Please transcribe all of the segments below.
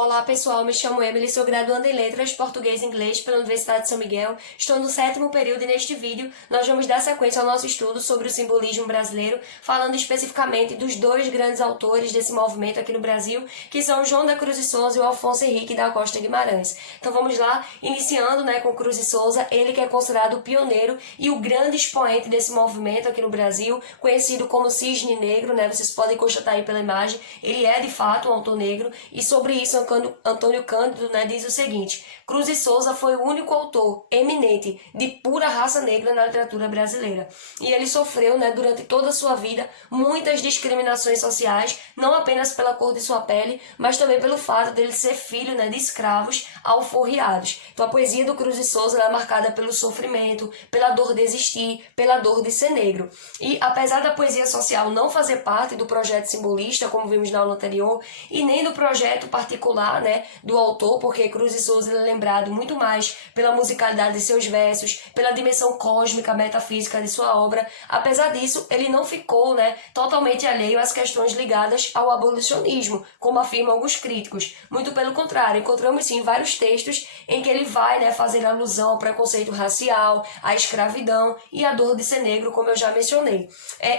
Olá pessoal, me chamo Emily, sou graduanda em Letras, Português e Inglês pela Universidade de São Miguel. Estou no 7º período e neste vídeo nós vamos dar sequência ao nosso estudo sobre o simbolismo brasileiro, falando especificamente dos dois grandes autores desse movimento aqui no Brasil, que são João da Cruz e Souza e o Afonso Henrique da Costa Guimarães. Então vamos lá, iniciando com Cruz e Souza, ele que é considerado o pioneiro e o grande expoente desse movimento aqui no Brasil, conhecido como Cisne Negro, vocês podem constatar aí pela imagem, ele é de fato um autor negro, e sobre isso Antônio Cândido diz o seguinte: Cruz e Souza foi o único autor eminente de pura raça negra na literatura brasileira. E ele sofreu, durante toda a sua vida, muitas discriminações sociais, não apenas pela cor de sua pele, mas também pelo fato dele ser filho de escravos alforriados. Então a poesia do Cruz e Souza é marcada pelo sofrimento, pela dor de existir, pela dor de ser negro. E apesar da poesia social não fazer parte do projeto simbolista, como vimos na aula anterior, e nem do projeto particular do autor, porque Cruz e Souza é lembrado muito mais pela musicalidade de seus versos, pela dimensão cósmica, metafísica de sua obra. Apesar disso, ele não ficou totalmente alheio às questões ligadas ao abolicionismo, como afirmam alguns críticos. Muito pelo contrário, encontramos sim vários textos em que ele vai fazer alusão ao preconceito racial, à escravidão e à dor de ser negro, como eu já mencionei.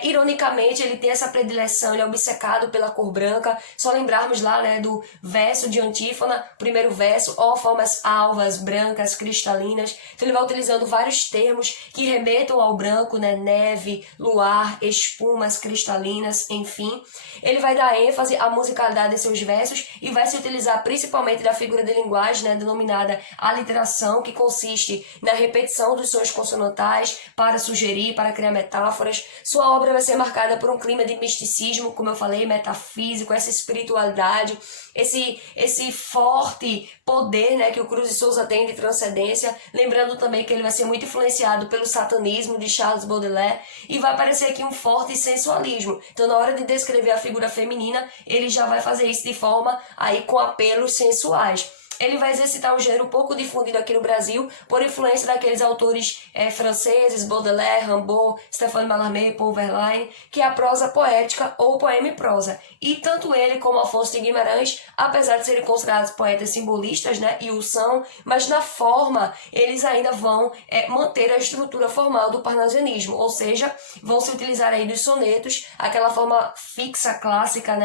Ironicamente, ele tem essa predileção, ele é obcecado pela cor branca. Só lembrarmos lá do verso de antífona, primeiro verso, ó formas alvas, brancas, cristalinas. Então ele vai utilizando vários termos que remetam ao branco, neve, luar, espumas cristalinas, enfim. Ele vai dar ênfase à musicalidade de seus versos e vai se utilizar principalmente da figura de linguagem, denominada aliteração, que consiste na repetição dos sons consonantais para sugerir, para criar metáforas. Sua obra vai ser marcada por um clima de misticismo, como eu falei, metafísico, essa espiritualidade, esse forte poder que o Cruz e Souza tem de transcendência. Lembrando também que ele vai ser muito influenciado pelo satanismo de Charles Baudelaire, e vai aparecer aqui um forte sensualismo. Então, na hora de descrever a figura feminina, ele já vai fazer isso de forma com apelos sensuais. Ele vai exercitar um gênero pouco difundido aqui no Brasil, por influência daqueles autores franceses, Baudelaire, Rimbaud, Stéphane Mallarmé, Paul Verlaine, que é a prosa poética ou poema em prosa. E tanto ele como Afonso de Guimarães, apesar de serem considerados poetas simbolistas, e o são, mas na forma eles ainda vão manter a estrutura formal do parnasianismo, ou seja, vão se utilizar aí dos sonetos, aquela forma fixa, clássica,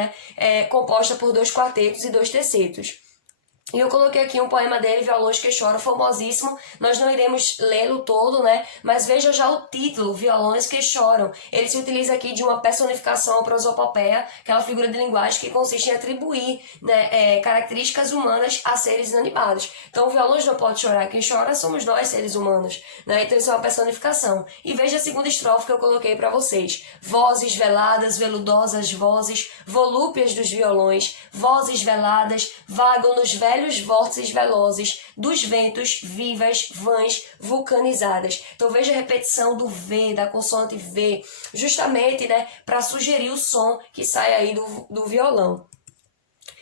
composta por 2 quartetos e 2 tercetos. E eu coloquei aqui um poema dele, Violões que Choram, famosíssimo. Nós não iremos lê-lo todo, mas veja já o título, Violões que Choram. Ele se utiliza aqui de uma personificação prosopopeia, aquela figura de linguagem que consiste em atribuir características humanas a seres inanimados. Então, violões não pode chorar, quem chora somos nós, seres humanos. Então, isso é uma personificação. E veja a segunda estrofe que eu coloquei para vocês. Vozes veladas, veludosas vozes, volúpias dos violões, vozes veladas, vagam nos velhos vórtices velozes dos ventos, vivas, vãs, vulcanizadas. Então veja a repetição do V, da consoante V, justamente para sugerir o som que sai aí do violão.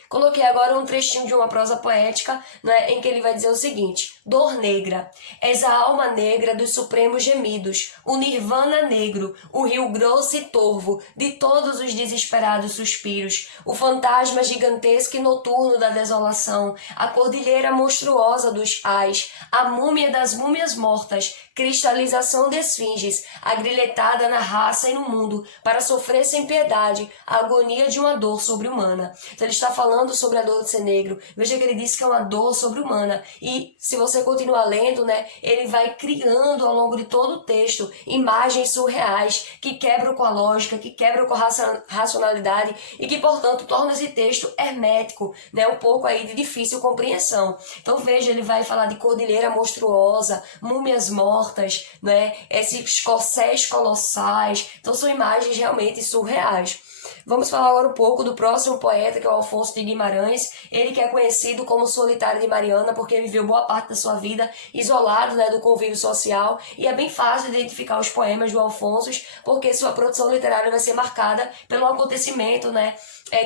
Coloquei agora um trechinho de uma prosa poética, em que ele vai dizer o seguinte: dor negra, és a alma negra dos supremos gemidos, o nirvana negro, o rio grosso e torvo de todos os desesperados suspiros, o fantasma gigantesco e noturno da desolação, a cordilheira monstruosa dos ais, a múmia das múmias mortas, cristalização de esfinges, agrilhetada na raça e no mundo, para sofrer sem piedade a agonia de uma dor sobre-humana. Então ele está falando sobre a dor de ser negro. Veja que ele diz que é uma dor sobre-humana. E se você continuar lendo, ele vai criando ao longo de todo o texto imagens surreais que quebram com a lógica, que quebram com a racionalidade e que, portanto, tornam esse texto hermético, um pouco aí de difícil compreensão. Então veja, ele vai falar de cordilheira monstruosa, múmias mortas, esses corcéis colossais. Então são imagens realmente surreais. Vamos falar agora um pouco do próximo poeta, que é o Afonso de Guimarães. Ele que é conhecido como Solitário de Mariana, porque viveu boa parte da sua vida isolado do convívio social. E é bem fácil identificar os poemas do Afonso, porque sua produção literária vai ser marcada pelo acontecimento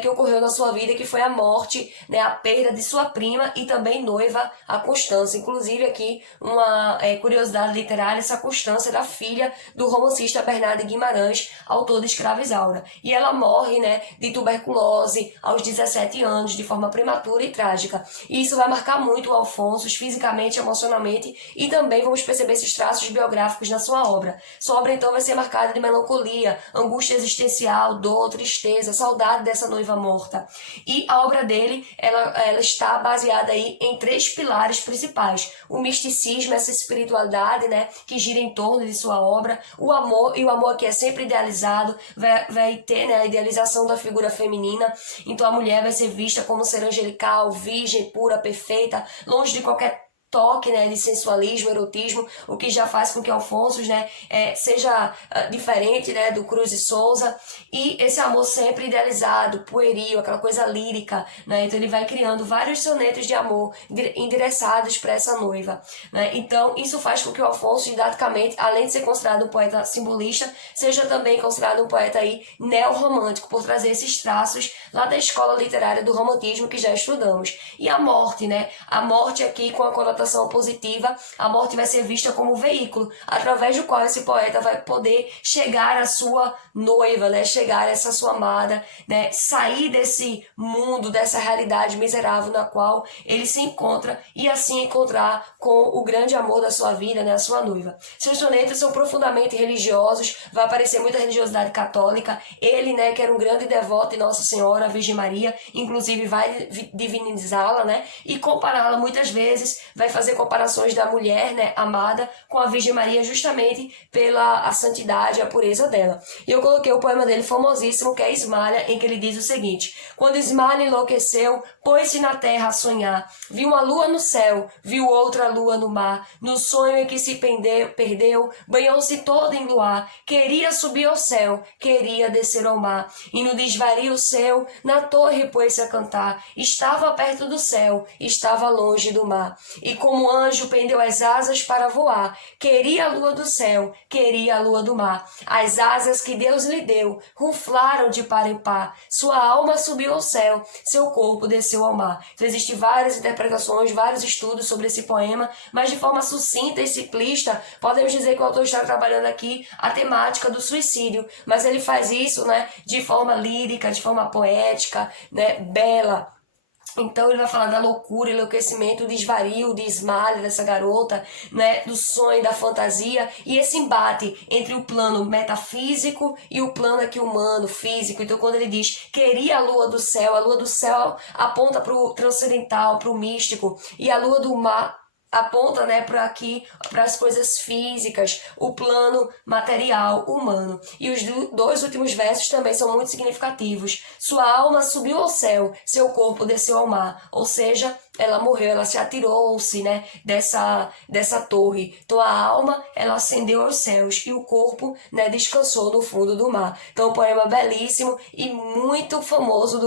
que ocorreu na sua vida, que foi a morte, a perda de sua prima e também noiva, a Constância. Inclusive aqui uma curiosidade literária, essa Constância era filha do romancista Bernardo de Guimarães, autor de Escrava Isaura. E ela morre morre, né, de tuberculose aos 17 anos, de forma prematura e trágica. E isso vai marcar muito o Alfonso, fisicamente, emocionalmente, e também vamos perceber esses traços biográficos na sua obra. Sua obra, então, vai ser marcada de melancolia, angústia existencial, dor, tristeza, saudade dessa noiva morta. E a obra dele, ela está baseada aí em 3 pilares principais: o misticismo, essa espiritualidade, né, que gira em torno de sua obra, o amor, e o amor aqui é sempre idealizado, vai ter, né, a idealização da figura feminina. Então a mulher vai ser vista como ser angelical, virgem, pura, perfeita, longe de qualquer toque, né, de sensualismo, erotismo, o que já faz com que Alfonso, né, seja diferente, né, do Cruz e Souza. E esse amor sempre idealizado, pueril, aquela coisa lírica, né, então ele vai criando vários sonetos de amor endereçados para essa noiva, né. Então isso faz com que o Alfonso, didaticamente, além de ser considerado um poeta simbolista, seja também considerado um poeta aí neorromântico, por trazer esses traços lá da escola literária do romantismo que já estudamos. E a morte, né, a morte aqui com a conotação positiva, a morte vai ser vista como um veículo através do qual esse poeta vai poder chegar à sua noiva, né, chegar a essa sua amada, né, sair desse mundo, dessa realidade miserável na qual ele se encontra e assim encontrar com o grande amor da sua vida, né, a sua noiva. Seus sonetos são profundamente religiosos, vai aparecer muita religiosidade católica. Ele, né, que era um grande devoto de Nossa Senhora, a Virgem Maria, inclusive vai divinizá-la, né, e compará-la muitas vezes, vai fazer comparações da mulher, né, amada com a Virgem Maria justamente pela a santidade e a pureza dela. E eu coloquei o poema dele famosíssimo, que é Ismalha, em que ele diz o seguinte: quando Ismalha enlouqueceu, pôs-se na terra a sonhar, viu uma lua no céu, viu outra lua no mar, no sonho em que se perdeu, banhou-se toda em luar, queria subir ao céu, queria descer ao mar, e no desvario seu, na torre pôs-se a cantar, estava perto do céu, estava longe do mar, e como anjo pendeu as asas para voar, queria a lua do céu, queria a lua do mar, as asas que Deus lhe deu, ruflaram de par em par, sua alma subiu ao céu, seu corpo desceu ao mar. Então existem várias interpretações, vários estudos sobre esse poema, mas de forma sucinta e simplista, podemos dizer que o autor está trabalhando aqui a temática do suicídio, mas ele faz isso, né, de forma lírica, de forma poética, né, bela. Então ele vai falar da loucura, enlouquecimento, o desvario, o desmalho dessa garota, né, do sonho, da fantasia, e esse embate entre o plano metafísico e o plano aqui humano, físico. Então quando ele diz queria a lua do céu aponta para o transcendental, para o místico, e a lua do mar aponta, né, para as coisas físicas, o plano material, humano. E os 2 últimos versos também são muito significativos. Sua alma subiu ao céu, seu corpo desceu ao mar. Ou seja, ela morreu, ela se atirou-se, né, dessa torre. Então a alma, ela ascendeu aos céus e o corpo, né, descansou no fundo do mar. Então um poema belíssimo e muito famoso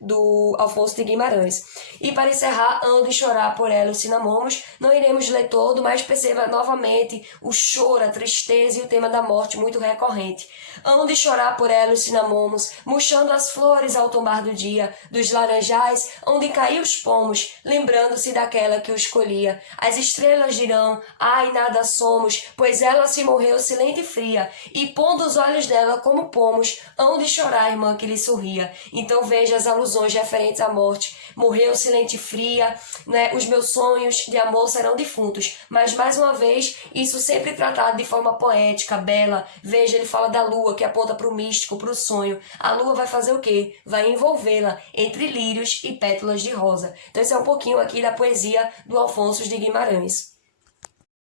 do Afonso de Guimarães. E para encerrar, Ando e chorar por ela os cinamomos. Não iremos ler todo, mas perceba novamente o choro, a tristeza e o tema da morte muito recorrente. Ando e chorar por ela os cinamomos, murchando as flores ao tomar do dia, dos laranjais, onde caíam os pomos, lembrando-se daquela que o escolhia. As estrelas dirão, ai, nada somos, pois ela se morreu silente e fria, e pondo os olhos dela como pomos, hão de chorar a irmã que lhe sorria. Então veja as alusões referentes à morte. Morreu silente e fria, né? Os meus sonhos de amor serão defuntos. Mas, mais uma vez, isso sempre tratado de forma poética, bela. Veja, ele fala da lua, que aponta para o místico, para o sonho. A lua vai fazer o quê? Vai envolvê-la entre lírios e pétalas de rosa. Então, esse é um pouquinho aqui da poesia do Afonso de Guimarães.